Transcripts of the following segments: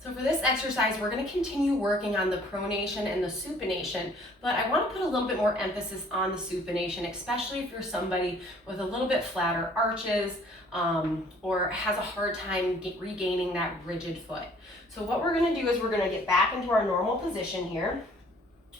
So for this exercise, we're going to continue working on the pronation and the supination, but I want to put a little bit more emphasis on the supination, especially if you're somebody with a little bit flatter arches or has a hard time regaining that rigid foot. So what we're going to do is we're going to get back into our normal position here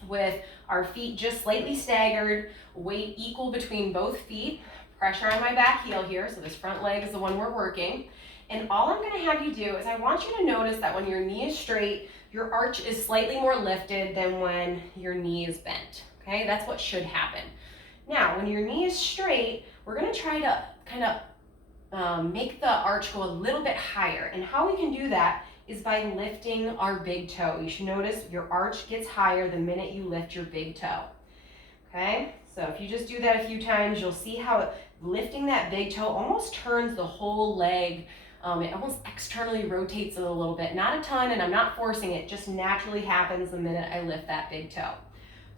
with our feet just slightly staggered, weight equal between both feet, pressure on my back heel here, so this front leg is the one we're working. And all I'm gonna have you do is I want you to notice that when your knee is straight, your arch is slightly more lifted than when your knee is bent, okay? That's what should happen. Now, when your knee is straight, we're gonna try to kind of make the arch go a little bit higher. And how we can do that is by lifting our big toe. You should notice your arch gets higher the minute you lift your big toe, okay? So if you just do that a few times, you'll see how lifting that big toe almost turns the whole leg. It almost externally rotates it a little bit, not a ton, and I'm not forcing it, just naturally happens the minute I lift that big toe.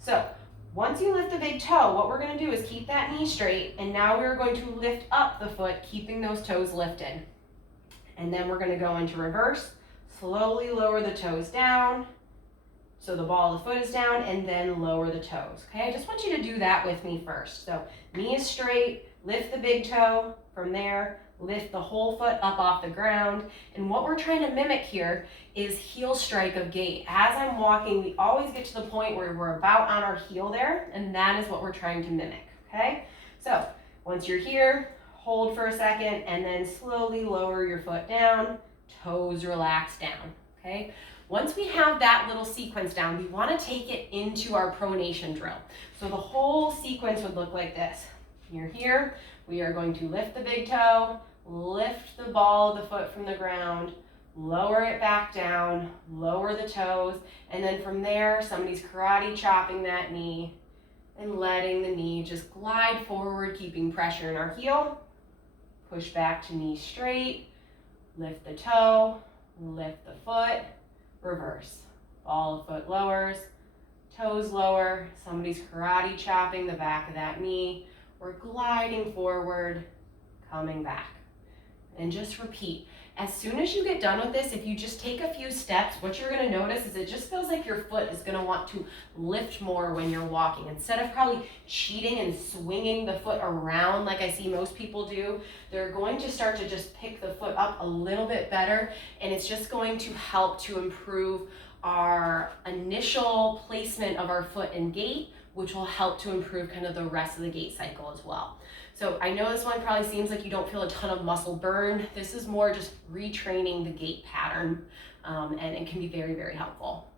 So once you lift the big toe, what we're going to do is keep that knee straight, and now we're going to lift up the foot, keeping those toes lifted. And then we're going to go into reverse, slowly lower the toes down, so the ball of the foot is down, and then lower the toes, okay? I just want you to do that with me first. So knee is straight, lift the big toe, from there, lift the whole foot up off the ground. And what we're trying to mimic here is heel strike of gait. As I'm walking, we always get to the point where we're about on our heel there, and that is what we're trying to mimic, okay? So once you're here, hold for a second, and then slowly lower your foot down, toes relax down, okay? Once we have that little sequence down, we want to take it into our pronation drill. So the whole sequence would look like this. You're here, we are going to lift the big toe, lift the ball of the foot from the ground, lower it back down, lower the toes, and then from there, somebody's karate chopping that knee and letting the knee just glide forward, keeping pressure in our heel, push back to knee straight, lift the toe, lift the foot, reverse. Ball of foot lowers, toes lower, somebody's karate chopping the back of that knee. We're gliding forward, coming back. And just repeat. As soon as you get done with this, if you just take a few steps, what you're going to notice is it just feels like your foot is going to want to lift more when you're walking. Instead of probably cheating and swinging the foot around like I see most people do, they're going to start to just pick the foot up a little bit better, and it's just going to help to improve our initial placement of our foot in gait, which will help to improve kind of the rest of the gait cycle as well. So I know this one probably seems like you don't feel a ton of muscle burn. This is more just retraining the gait pattern, and it can be very, very helpful.